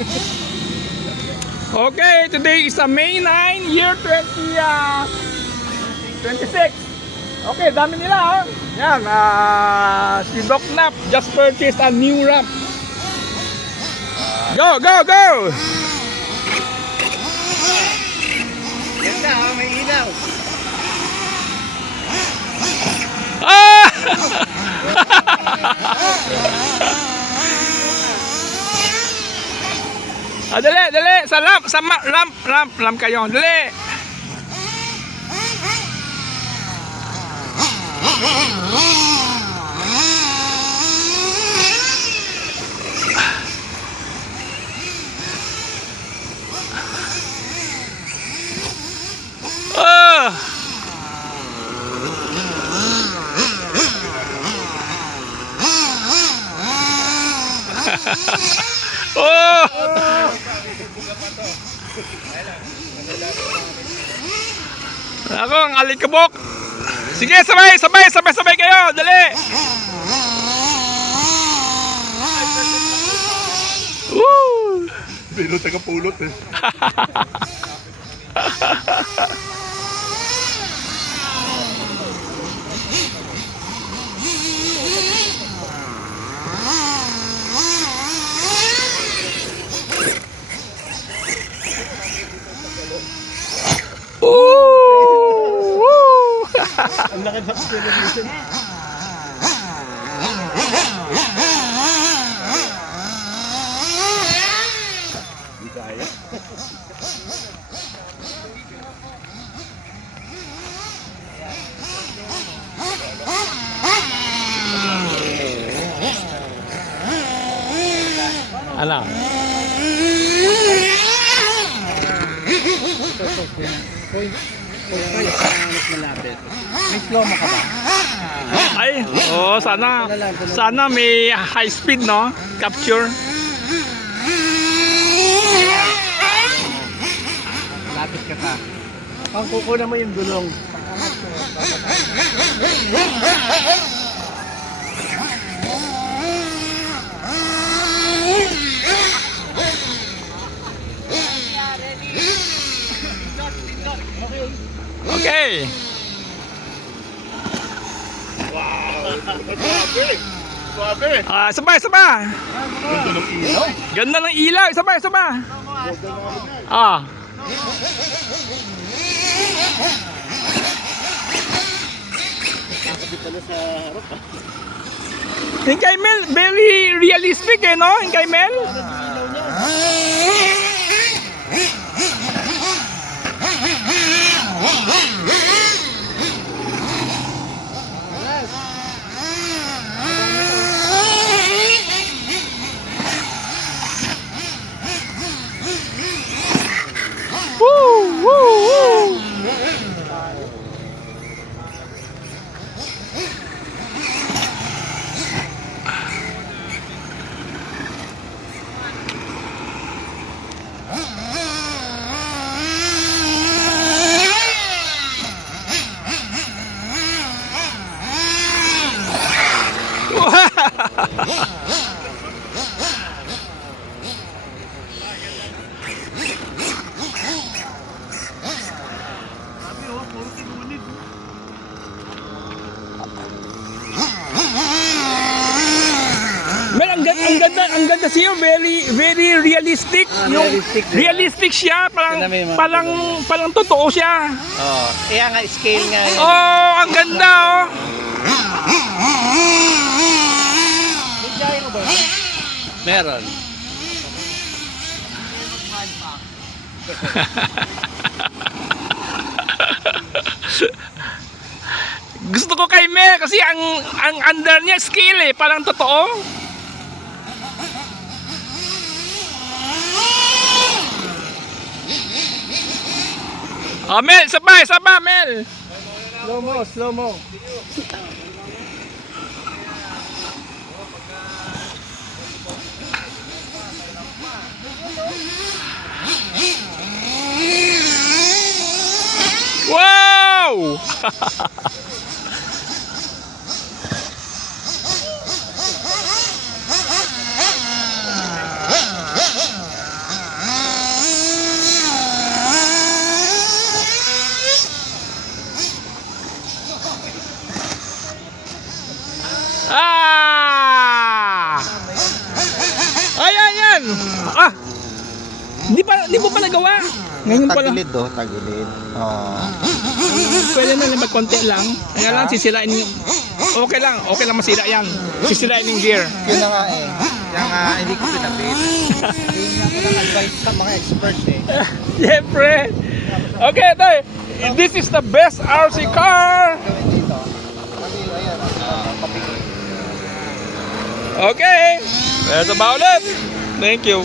Okay, today is May 9, year 2026. Okay, dami nila, oh. Yan, si Doc Nap just purchased a new ramp. Go, go, go! Ganda, may ilaw. Ah! Dali, dali, sa ramp kayo, dali. Ah! Oh! Ako ang alikabok. Sige, sabay kayo. Dali. Woo! Pero taga-pulot eh. Ang laki ng television. Hindi kaya. Ano? May slow mo ka ba? Ay, oh, sana may high speed, no? Capture. Lapit ka pa. Pang kukunan mo yung gulong. Okay. Suabe. Sabay. Ganda ng ilaw. Ganda ng ilaw. Sabay. Ah. Nakakabit na sa harap ah. Yung kay Mel, very realistic eh, no? Yung kay Mel. Woo! Mel, ang ganda siya, very realistic. Realistic siya, parang totoo siya. Oh, kaya nga scale nga yun. Oh, ang ganda oh. Meron. Gusto ko kay Mel kasi ang under niya scale eh, parang totoo. Oh, Mel, sabay, Mel. Slow mo. Wow! Hindi mo pa nagawa. Ngayon pa lang. Tagilid do, tagilid. Oo. Pwede na lang konti lang. Kaya lang sisirain yung... Okay lang masira yan. Sisirain yung gear. Yun na nga eh. Kaya nga hindi ko pinabit. Hindi nga ako nag-advise sa mga experts eh. Siyempre. Okay, tay. This is the best RC car. Gawin dito. Kasi ayan, papikit. Okay. That's about it. Thank you.